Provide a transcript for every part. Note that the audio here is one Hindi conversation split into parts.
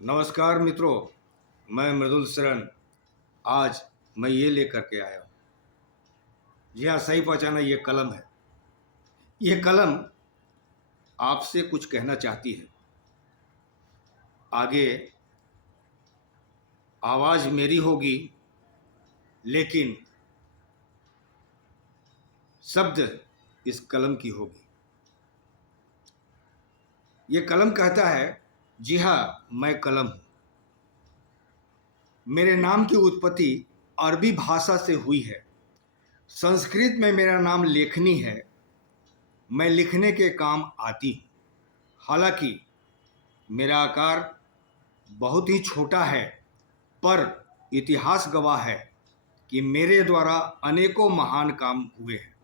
नमस्कार मित्रों, मैं मृदुल शरण। आज मैं ये लेकर के आया हूँ। जी हाँ, सही पहचाना, ये कलम है। ये कलम आपसे कुछ कहना चाहती है। आगे आवाज़ मेरी होगी, लेकिन शब्द इस कलम की होगी। ये कलम कहता है, जी हाँ, मैं कलम हूँ। मेरे नाम की उत्पत्ति अरबी भाषा से हुई है। संस्कृत में मेरा नाम लेखनी है। मैं लिखने के काम आती हूँ। हालांकि मेरा आकार बहुत ही छोटा है, पर इतिहास गवाह है कि मेरे द्वारा अनेकों महान काम हुए हैं।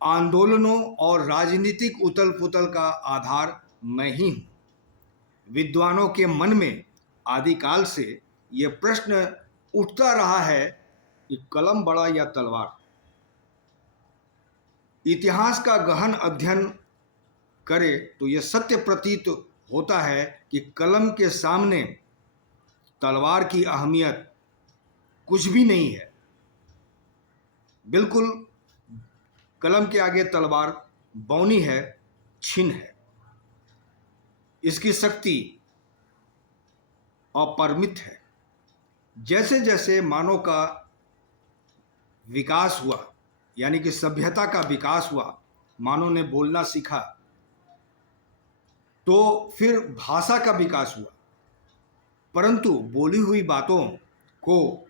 आंदोलनों और राजनीतिक उथल पुथल का आधार मैं ही हूँ। विद्वानों के मन में आदिकाल से ये प्रश्न उठता रहा है कि कलम बड़ा या तलवार। इतिहास का गहन अध्ययन करे तो यह सत्य प्रतीत होता है कि कलम के सामने तलवार की अहमियत कुछ भी नहीं है। बिल्कुल, कलम के आगे तलवार बौनी है, छिन है। इसकी शक्ति अपरिमित है। जैसे जैसे मानव का विकास हुआ, यानी कि सभ्यता का विकास हुआ, मानव ने बोलना सीखा, तो फिर भाषा का विकास हुआ। परंतु बोली हुई बातों को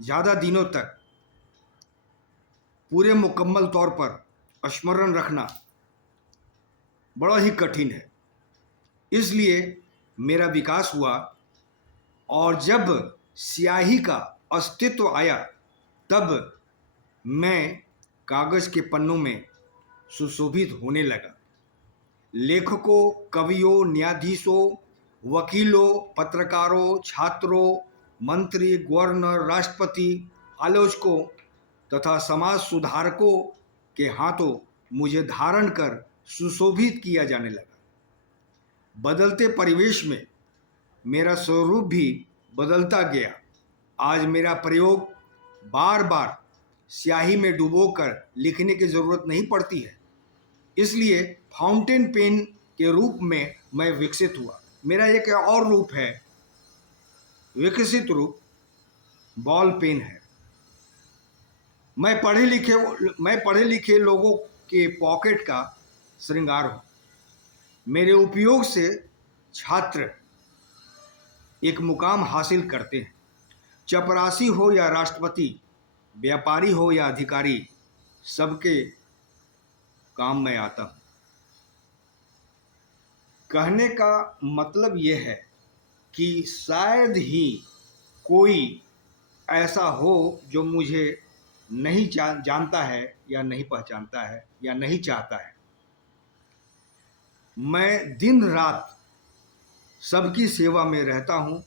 ज़्यादा दिनों तक पूरे मुकम्मल तौर पर स्मरण रखना बड़ा ही कठिन है। इसलिए मेरा विकास हुआ, और जब स्याही का अस्तित्व आया, तब मैं कागज़ के पन्नों में सुशोभित होने लगा। लेखकों, कवियों, न्यायाधीशों, वकीलों, पत्रकारों, छात्रों, मंत्री, गवर्नर, राष्ट्रपति, आलोचकों तथा समाज सुधारकों के हाथों मुझे धारण कर सुशोभित किया जाने लगा। बदलते परिवेश में मेरा स्वरूप भी बदलता गया। आज मेरा प्रयोग बार बार स्याही में डुबोकर लिखने की ज़रूरत नहीं पड़ती है। इसलिए फाउंटेन पेन के रूप में मैं विकसित हुआ। मेरा एक और रूप है, विकसित रूप बॉल पेन है। मैं पढ़े लिखे लोगों के पॉकेट का श्रृंगार हूँ। मेरे उपयोग से छात्र एक मुकाम हासिल करते हैं। चपरासी हो या राष्ट्रपति, व्यापारी हो या अधिकारी, सबके काम में आता हूँ। कहने का मतलब यह है कि शायद ही कोई ऐसा हो जो मुझे नहीं जानता है या नहीं पहचानता है या नहीं चाहता है। मैं दिन रात सबकी सेवा में रहता हूँ,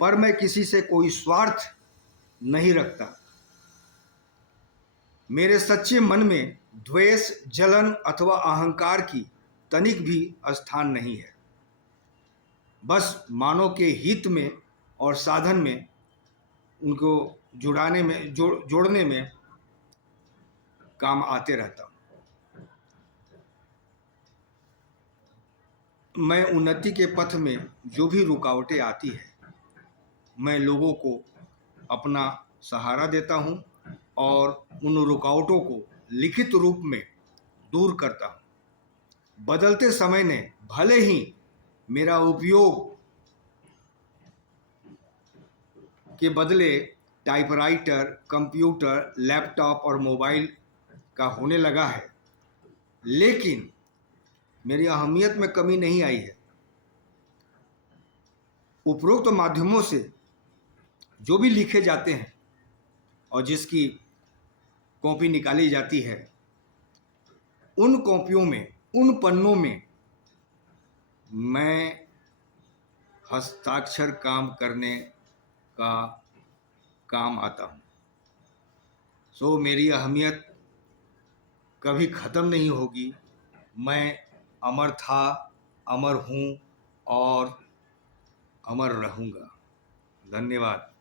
पर मैं किसी से कोई स्वार्थ नहीं रखता। मेरे सच्चे मन में द्वेष, जलन अथवा अहंकार की तनिक भी स्थान नहीं है। बस मानव के हित में और साधन में, उनको जोड़ने में काम आते रहता हूँ। मैं उन्नति के पथ में जो भी रुकावटें आती है, मैं लोगों को अपना सहारा देता हूँ और उन रुकावटों को लिखित रूप में दूर करता हूँ। बदलते समय ने भले ही मेरा उपयोग के बदले टाइपराइटर, कंप्यूटर, लैपटॉप और मोबाइल का होने लगा है, लेकिन मेरी अहमियत में कमी नहीं आई है। उपरोक्त माध्यमों से जो भी लिखे जाते हैं और जिसकी कॉपी निकाली जाती है, उन कॉपियों में, उन पन्नों में मैं हस्ताक्षर काम करने का काम आता हूँ। सो मेरी अहमियत कभी ख़त्म नहीं होगी। मैं अमर था, अमर हूँ और अमर रहूँगा। धन्यवाद।